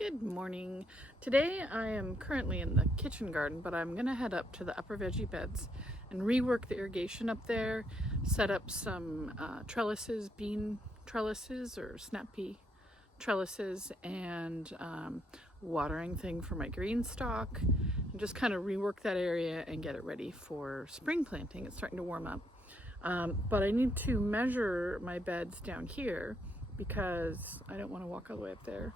Good morning. Today I am currently in the kitchen garden, but I'm gonna head up to the upper veggie beds and rework the irrigation up there, set up some trellises, bean trellises or snap pea trellises, and watering thing for my Greenstalk, and just kind of rework that area and get it ready for spring planting. It's starting to warm up. But I need to measure my beds down here because I don't want to walk all the way up there.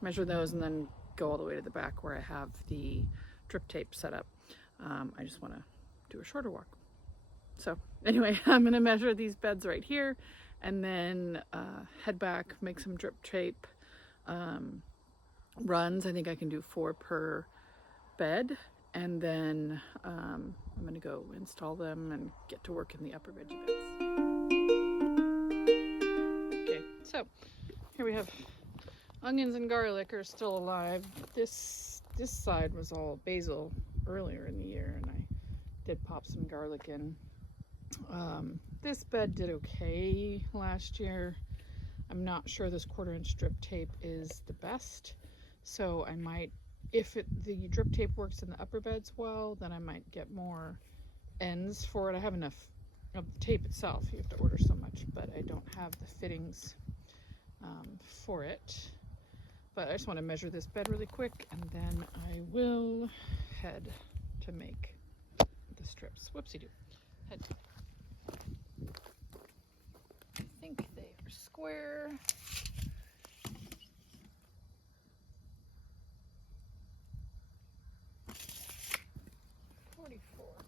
Measure those and then go all the way to the back where I have the drip tape set up. I just want to do a shorter walk. So anyway, I'm going to measure these beds right here and then head back, make some drip tape runs. I think I can do 4 per bed, and then I'm going to go install them and get to work in the upper veggie beds. Okay, so here we have onions and garlic are still alive. This side was all basil earlier in the year, and I did pop some garlic in. This bed did okay last year. I'm not sure this 1/4-inch drip tape is the best, so I might, if the drip tape works in the upper beds well, then I might get more ends for it. I have enough of the tape itself. You have to order so much, but I don't have the fittings for it. But I just want to measure this bed really quick, and then I will head to make the strips. Whoopsie-doo. Head. I think they are square.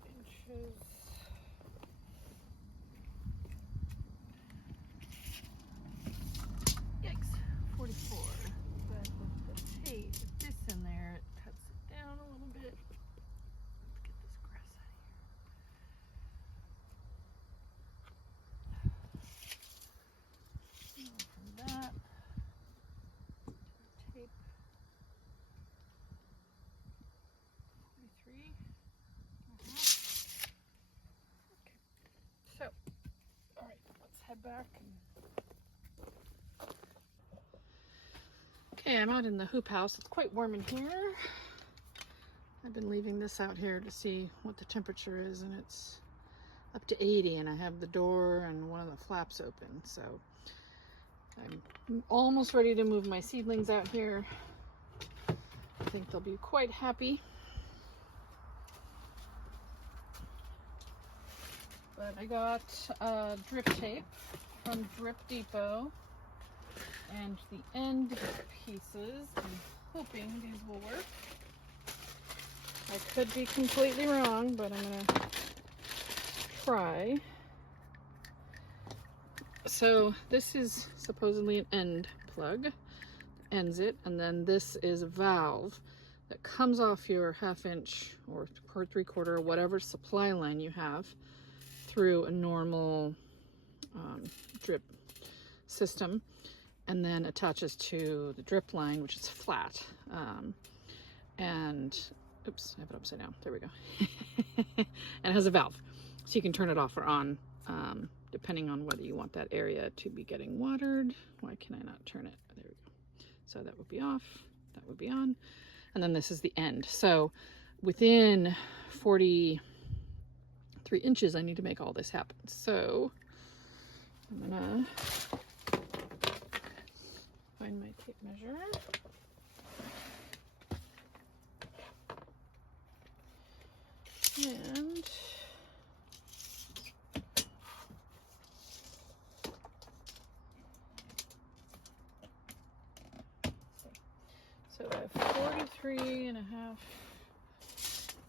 Inches. Yikes, 44. But with the tape, with this in there, it cuts it down a little bit. Let's get this grass out of here. Now from that, tape 43. So, all right, let's head back. Okay, I'm out in the hoop house. It's quite warm in here. I've been leaving this out here to see what the temperature is, and it's up to 80, and I have the door and one of the flaps open. So I'm almost ready to move my seedlings out here. I think they'll be quite happy. But I got drip tape from Drip Depot, and the end pieces, I'm hoping these will work. I could be completely wrong, but I'm gonna try. So this is supposedly an end plug, ends it, and then this is a valve that comes off your 1/2-inch or 3/4 or whatever supply line you have through a normal drip system, and then attaches to the drip line, which is flat. And oops, I have it upside down. There we go. And it has a valve, so you can turn it off or on depending on whether you want that area to be getting watered. Why can I not turn it? There we go. So that would be off, that would be on, and then this is the end. So within 43 inches, I need to make all this happen. So I'm gonna find my tape measure. And so I have 43.5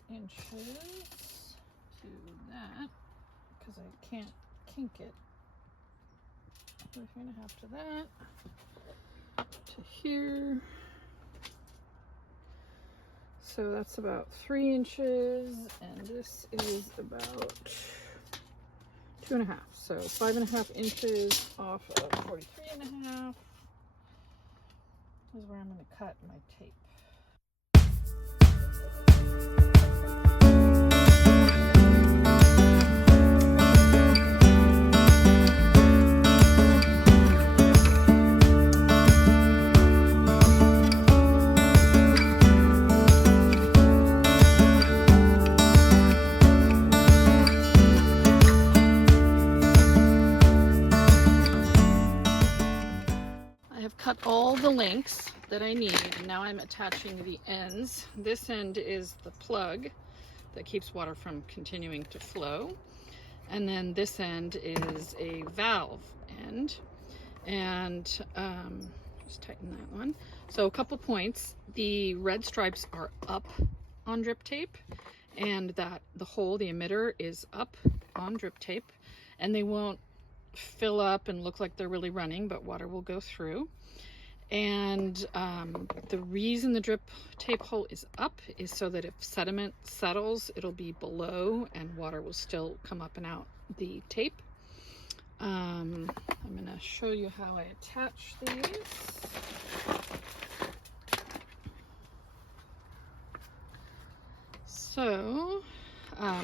inches to that, because I can't kink it. 43.5 to that, to here. So that's about 3 inches, and this is about 2.5. So 5.5 inches off of 43.5 is where I'm going to cut my tape. tanks that I need, and now I'm attaching the ends. This end is the plug that keeps water from continuing to flow, and then this end is a valve end, and just tighten that one. So a couple points: the red stripes are up on drip tape, and that the hole, the emitter, is up on drip tape, and they won't fill up and look like they're really running, but water will go through. And the reason the drip tape hole is up is so that if sediment settles, it'll be below and water will still come up and out the tape. I'm going to show you how I attach these. So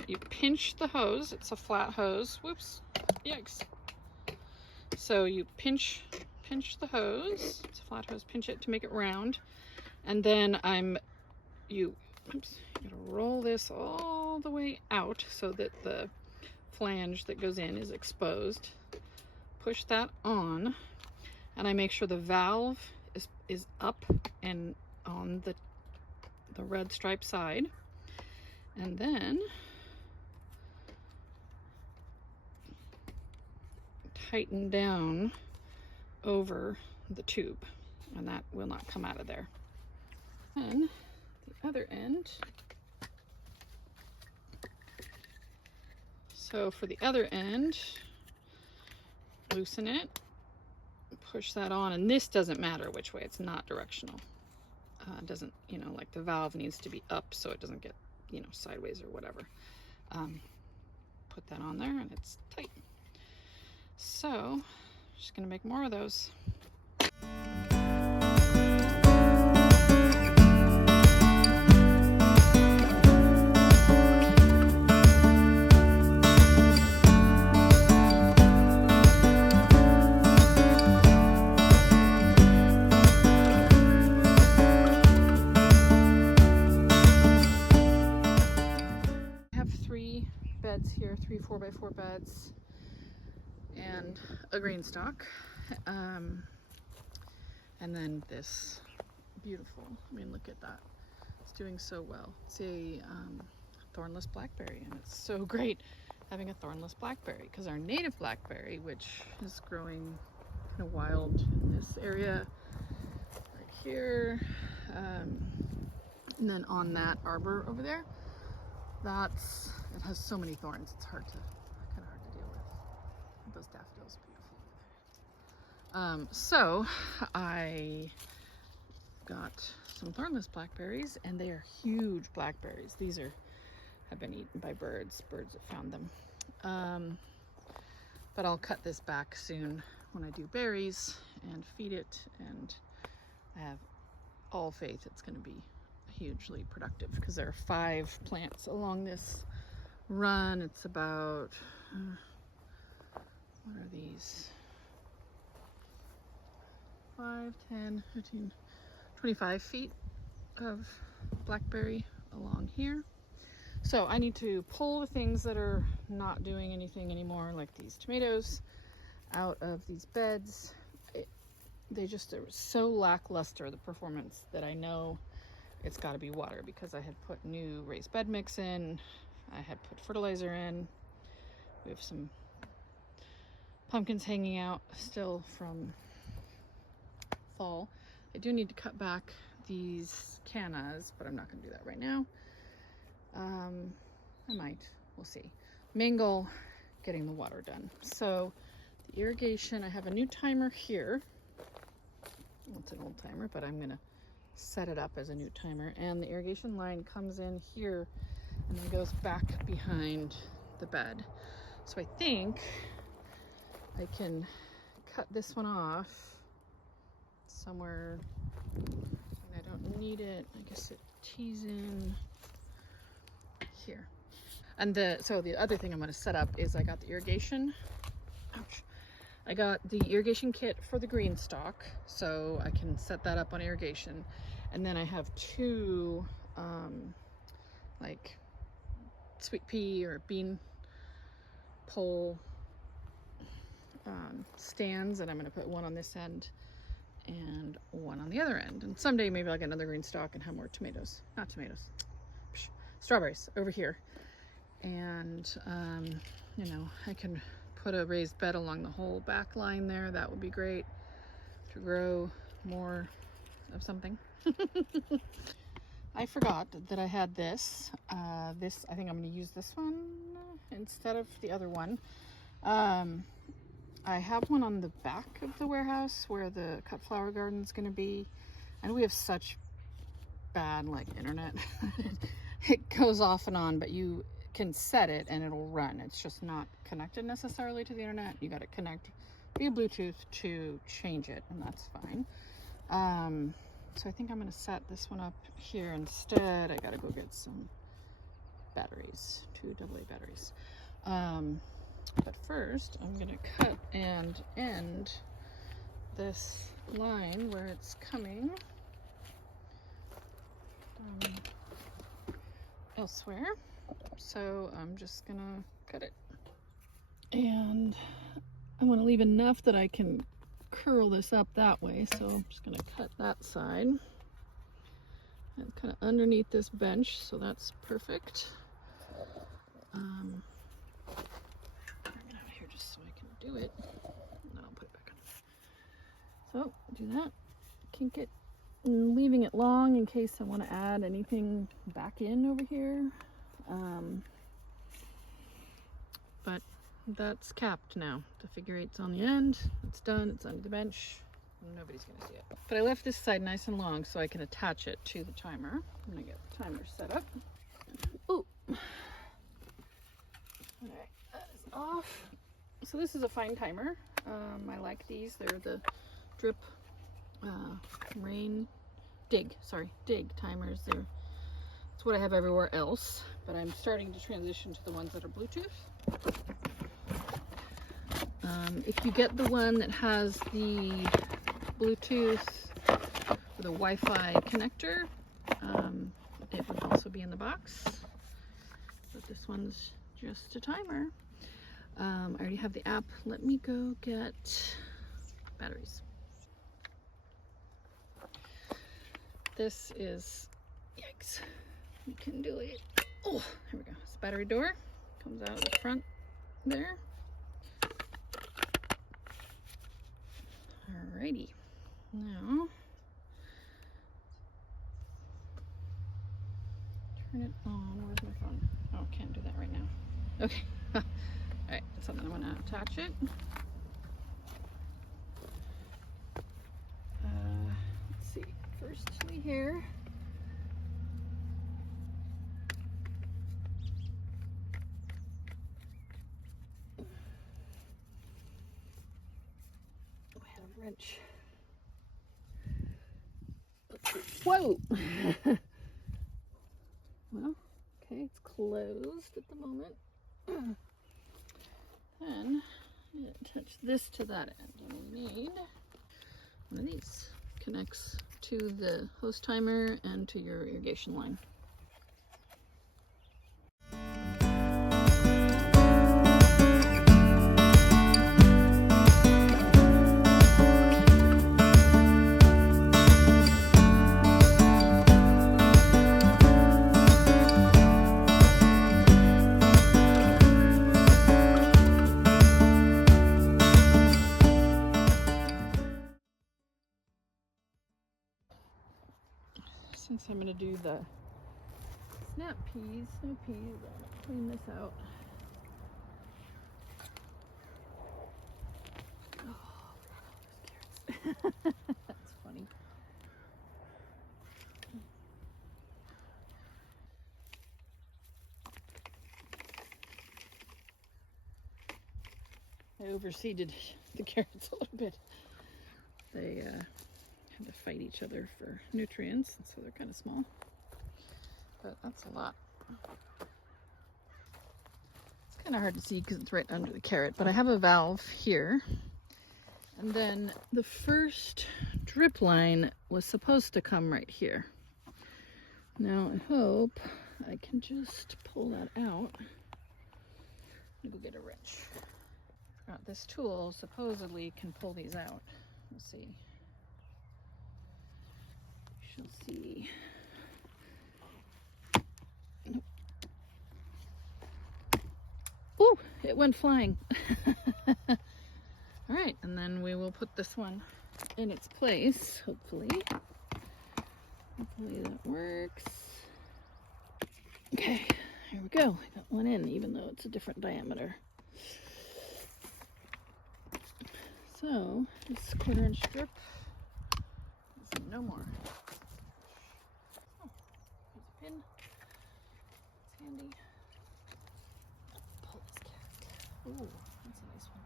you pinch the hose. It's a flat hose. Whoops, yikes. So you pinch the hose. It's a flat hose. Pinch it to make it round, and then you gotta roll this all the way out so that the flange that goes in is exposed. Push that on, and I make sure the valve is up and on the red stripe side, and then tighten down over the tube, and that will not come out of there. Then the other end. So for the other end, loosen it, push that on, and this doesn't matter which way, it's not directional. It doesn't, like the valve needs to be up so it doesn't get, sideways or whatever. Put that on there and it's tight. So, just gonna make more of those. I have 3 beds here, 3 4x4 beds, and a Greenstalk, and then this beautiful, look at that, it's doing so well. It's a thornless blackberry, and it's so great having a thornless blackberry, because our native blackberry, which is growing kind of wild in this area right here, and then on that arbor over there, it has so many thorns, it's kind of hard to deal with. Those daffodils are beautiful. So I got some thornless blackberries, and they are huge blackberries. These have been eaten by birds that found them. But I'll cut this back soon when I do berries and feed it, and I have all faith it's going to be hugely productive, because there are 5 plants along this run. It's about what are these, 5, 10, 15, 25 feet of blackberry along here. So I need to pull the things that are not doing anything anymore, like these tomatoes, out of these beds. They just are so lackluster, the performance, that I know it's got to be water, because I had put new raised bed mix in, I had put fertilizer in. We have some pumpkins hanging out still from fall. I do need to cut back these cannas, but I'm not going to do that right now. I might, we'll see. Main goal, getting the water done. So the irrigation, I have a new timer here. Well, it's an old timer, but I'm going to set it up as a new timer, and the irrigation line comes in here and then goes back behind the bed. So I think I can cut this one off somewhere, and I don't need it. I guess it tees in here. And so the other thing I'm going to set up is I got the irrigation. Ouch. I got the irrigation kit for the Greenstalk, so I can set that up on irrigation. And then I have 2 like sweet pea or bean pole stands, and I'm going to put one on this end and one on the other end. And someday maybe I'll get another Greenstalk and have more tomatoes. Not tomatoes. Strawberries over here. And, you know, I can put a raised bed along the whole back line there. That would be great to grow more of something. I forgot that I had this. I think I'm going to use this one instead of the other one. I have one on the back of the warehouse where the cut flower garden is going to be. And we have such bad like internet. It goes off and on, but you can set it and it'll run. It's just not connected necessarily to the internet. You got to connect via Bluetooth to change it, and that's fine. So I think I'm going to set this one up here instead. I got to go get some batteries, 2 AA batteries. But first I'm going to cut and end this line where it's coming elsewhere. So I'm just going to cut it. And I want to leave enough that I can curl this up that way, so I'm just going to cut that side and kind of underneath this bench, so that's perfect. Bring it out here just so I can do it, and then I'll put it back on. So do that, kink it, and leaving it long in case I want to add anything back in over here. But that's capped now. The figure 8's on the end. It's done. It's under the bench. Nobody's going to see it. But I left this side nice and long so I can attach it to the timer. I'm going to get the timer set up. Ooh. Alright, that is off. So this is a fine timer. I like these. They're the drip dig timers. That's what I have everywhere else. But I'm starting to transition to the ones that are Bluetooth. If you get the one that has the Bluetooth with a Wi-Fi connector, it would also be in the box. But this one's just a timer. I already have the app. Let me go get batteries. This is, yikes, you can do it. Oh, here we go. This battery door comes out the front there. Alrighty, now turn it on. Where's my phone? Oh, can't do that right now. Okay. Alright, so I'm going to attach it. Let's see. Firstly here. Wrench. Whoa! Well, okay, it's closed at the moment. Then attach this to that end, and we need one of these. Connects to the host timer and to your irrigation line. Since I'm going to do the snow peas, I'm going to clean this out. Oh, carrots. That's funny. I overseeded the carrots a little bit. They had to fight each other for nutrients, and so they're kind of small. But that's a lot. It's kind of hard to see because it's right under the carrot, but I have a valve here. And then the first drip line was supposed to come right here. Now I hope I can just pull that out. I'm gonna go get a wrench. This tool supposedly can pull these out. Let's see. shall see. Ooh, it went flying. All right, and then we will put this one in its place, hopefully. Hopefully that works. Okay, here we go. I got one in, even though it's a different diameter. So, this 1/4 inch strip is no more. Oh, there's a pin. It's handy. Pull this cat. Ooh, that's a nice one.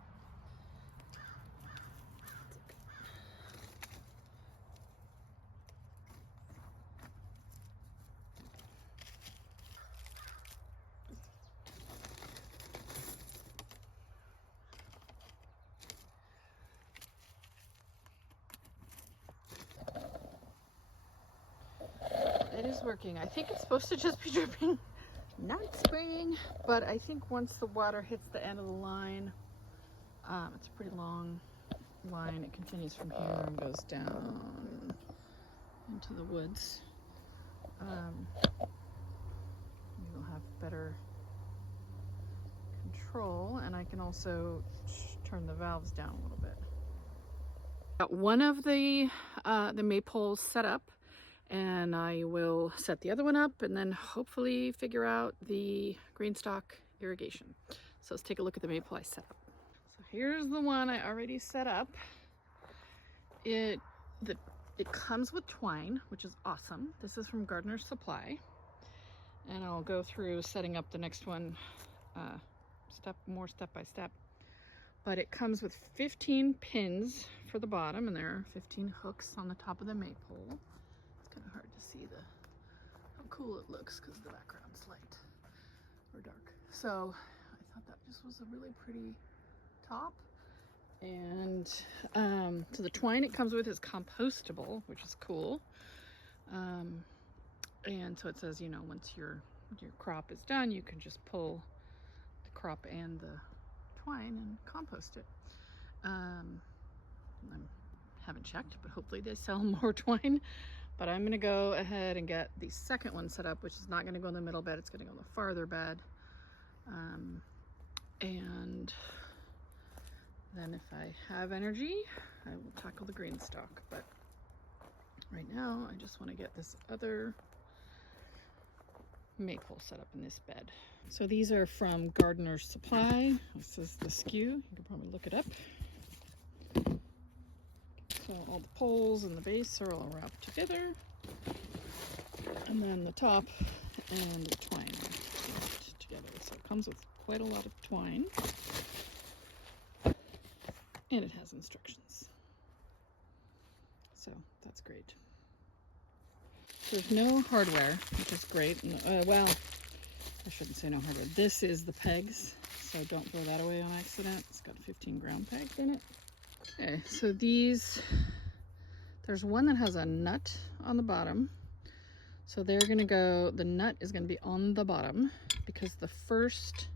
It is working. I think it's supposed to just be dripping, not spraying, but I think once the water hits the end of the line, it's a pretty long line. It continues from here and goes down into the woods. You'll have better control, and I can also turn the valves down a little bit. Got one of the maypoles set up, and I will set the other one up and then hopefully figure out the Greenstalk irrigation. So let's take a look at the maypole I set up. So here's the one I already set up. It comes with twine, which is awesome. This is from Gardener's Supply, and I'll go through setting up the next one step by step. But it comes with 15 pins for the bottom, and there are 15 hooks on the top of the maypole. It's kind of hard to see how cool it looks because the background's light or dark. So I thought that just was a really pretty top. And so the twine it comes with is compostable, which is cool. And so it says, you know, once your crop is done, you can just pull the crop and the twine and compost it. I haven't checked, but hopefully they sell more twine. But I'm gonna go ahead and get the second one set up, which is not gonna go in the middle bed, it's gonna go in the farther bed. And then if I have energy, I will tackle the Greenstalk. But right now, I just want to get this other maypole set up in this bed. So these are from Gardener's Supply. This is the SKU. You can probably look it up. So all the poles and the base are all wrapped together. And then the top and the twine are wrapped together. So it comes with quite a lot of twine. And it has instructions. So that's great. There's no hardware, which is great. Well, I shouldn't say no hardware. This is the pegs, so don't throw that away on accident. It's got 15 ground pegs in it. Okay, so there's one that has a nut on the bottom. So they're gonna go, the nut is gonna be on the bottom because the first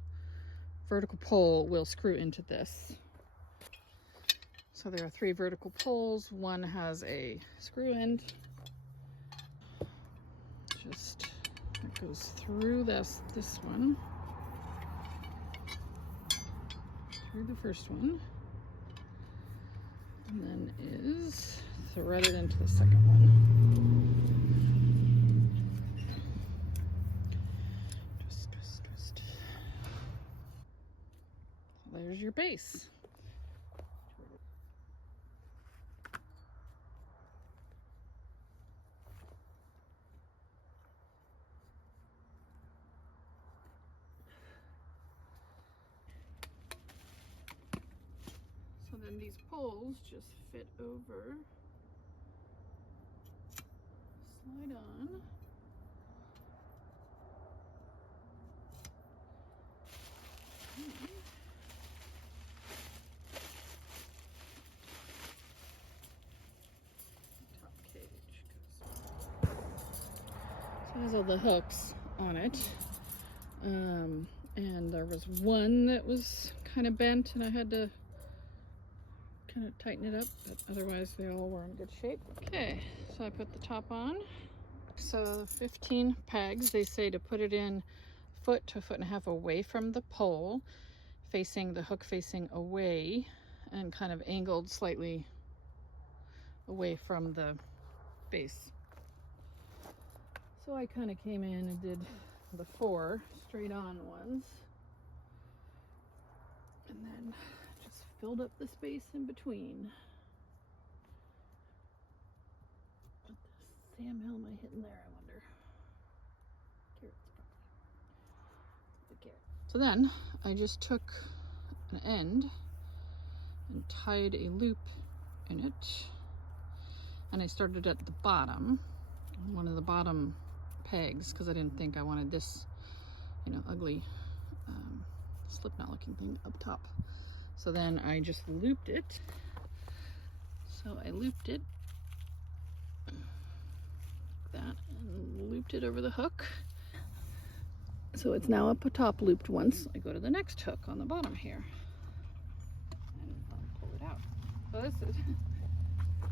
vertical pole will screw into this. So there are 3 vertical poles. One has a screw end. Just, it goes through this one. Through the first one. And then is threaded into the second one. Twist. So there's your base. So then these poles just fit over, slide on. Top cage goes. So it has all the hooks on it. And there was one that was kind of bent and I had to kind of tighten it up, but otherwise they all were in good shape. Okay, So I put the top on. So 15 pegs, they say to put it in foot to a foot and a half away from the pole, facing the hook facing away and kind of angled slightly away from the base. So I kind of came in and did the 4 straight on ones and then just filled up the space in between. What the Sam Hill am I hitting there, I wonder? Carrots, probably. The carrot. So then I just took an end and tied a loop in it, and I started at the bottom, on one of the bottom pegs, because I didn't think I wanted this, you know, ugly slip knot looking thing up top. So then I just looped it. So I looped it like that and looped it over the hook. So it's now up top looped once. I go to the next hook on the bottom here and I'll pull it out. So this is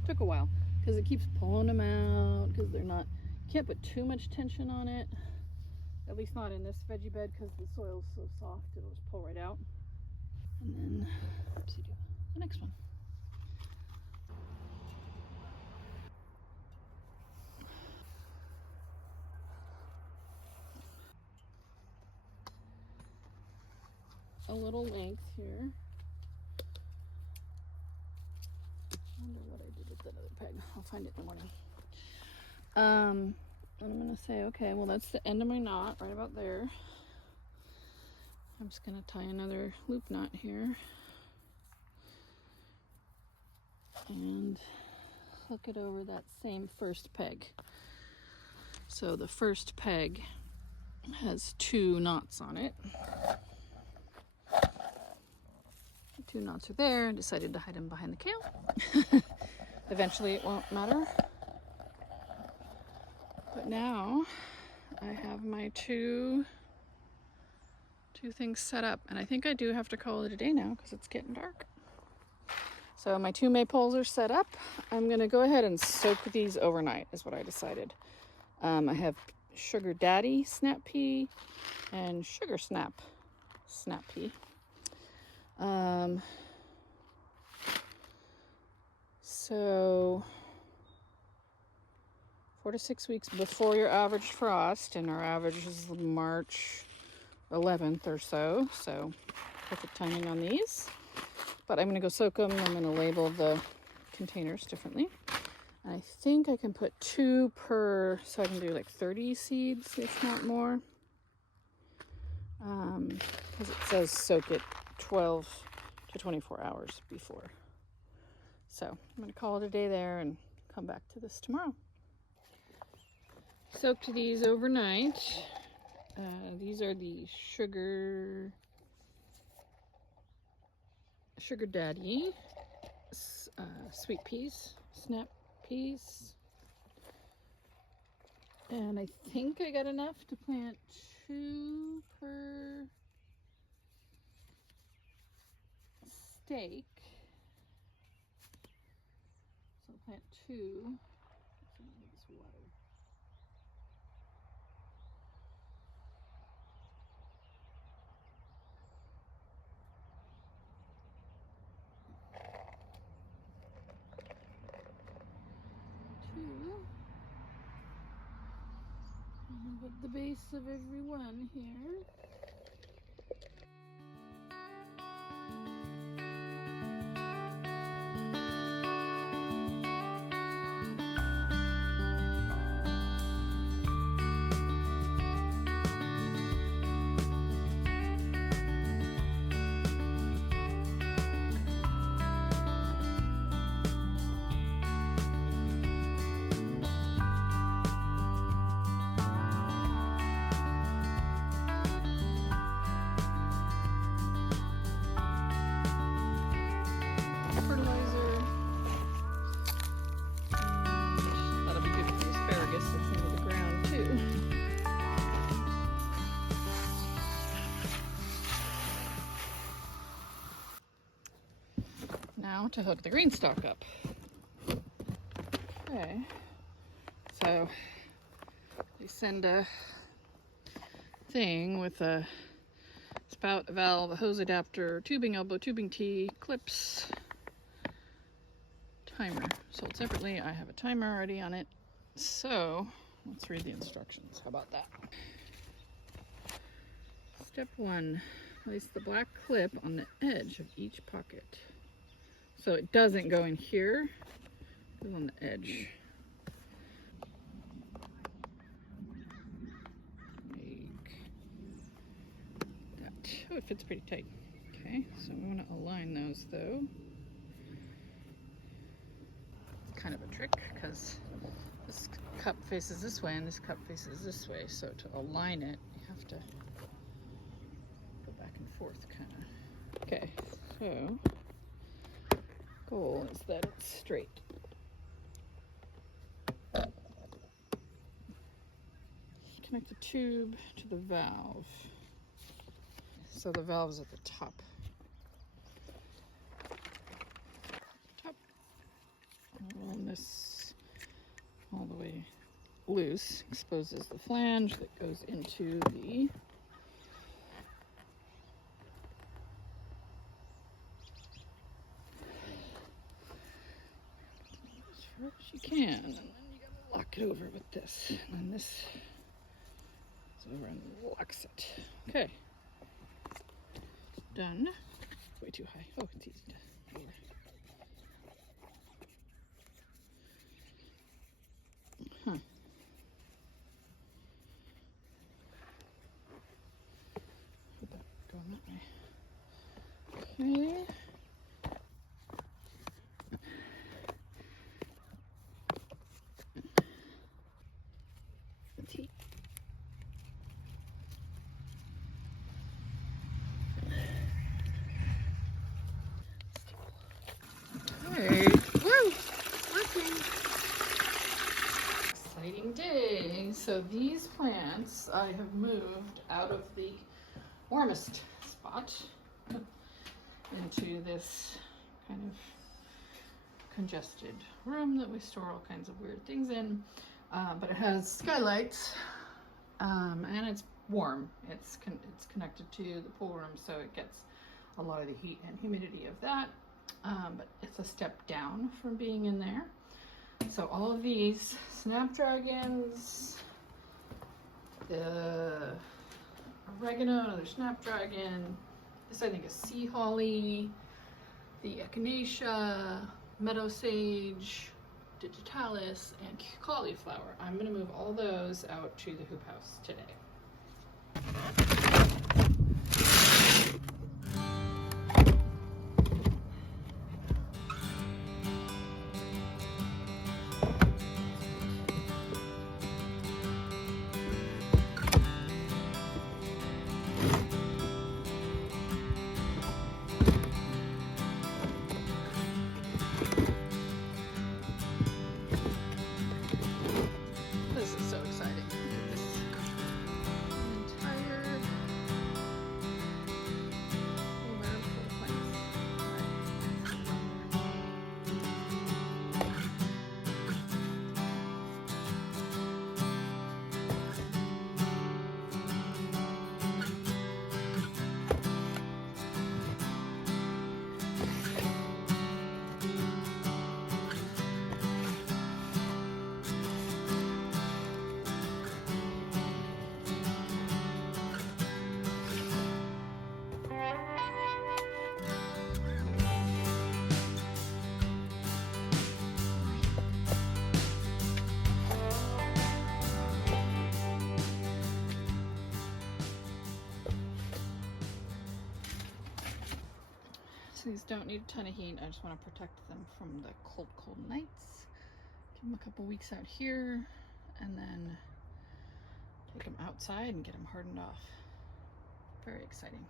took a while because it keeps pulling them out because they're not, can't put too much tension on it, at least not in this veggie bed because the soil's so soft it'll just pull right out. And then let's do the next one. A little length here. I wonder what I did with that other peg. I'll find it in the morning. And I'm gonna say, okay, well that's the end of my knot right about there. I'm just gonna tie another loop knot here and hook it over that same first peg. So the first peg has 2 knots on it. The 2 knots are there. I decided to hide them behind the kale. Eventually it won't matter. But now I have my two things set up, and I think I do have to call it a day now because it's getting dark. So my 2 maypoles are set up. I'm gonna go ahead and soak these overnight is what I decided. I have Sugar Daddy snap pea and Sugar Snap pea. So 4 to 6 weeks before your average frost, and our average is March 11th or so. So perfect timing on these. But I'm going to go soak them. I'm going to label the containers differently. And I think I can put 2 per, so I can do like 30 seeds, if not more. Because it says soak it 12 to 24 hours before. So I'm going to call it a day there and come back to this tomorrow. Soaked these overnight. These are the Sugar Daddy sweet peas, snap peas. And I think I got enough to plant 2 per stake. So I'll plant 2. This water. At the base of every one here. Now to hook the Greenstalk up. Okay, So they send a thing with a spout, a valve, a hose adapter, tubing elbow, tubing T, clips, timer. Sold separately. I have a timer already on it. So let's read the instructions. How about that? Step 1. Place the black clip on the edge of each pocket. So it doesn't go in here, it goes on the edge. Like that. Oh, it fits pretty tight. Okay, so we want to align those though. It's kind of a trick because this cup faces this way and this cup faces this way. So to align it, you have to go back and forth kind of. Okay, so goal is that it's straight. Connect the tube to the valve. So the valve is at the top. And this all the way loose exposes the flange that goes into the as far as you can, and then you gotta lock it over with this, and then this goes over and locks it. Okay, done. Way too high. Oh, it's easy to lower. Huh. Put that going that way. Okay. Hey, woo! Working. Exciting day. So these plants I have moved out of the warmest spot into this kind of congested room that we store all kinds of weird things in. But it has skylights and it's warm. It's connected to the pool room, so it gets a lot of the heat and humidity of that. But it's a step down from being in there. So all of these snapdragons, the oregano, another snapdragon, this I think is sea holly, the echinacea, meadow sage, digitalis, and cauliflower. I'm going to move all those out to the hoop house today. This is so exciting. Look at this entire web full of plants. So these don't need a ton of heat. I just want to protect them from the cold nights. Give them a couple weeks out here and then take them outside and get them hardened off. Very exciting.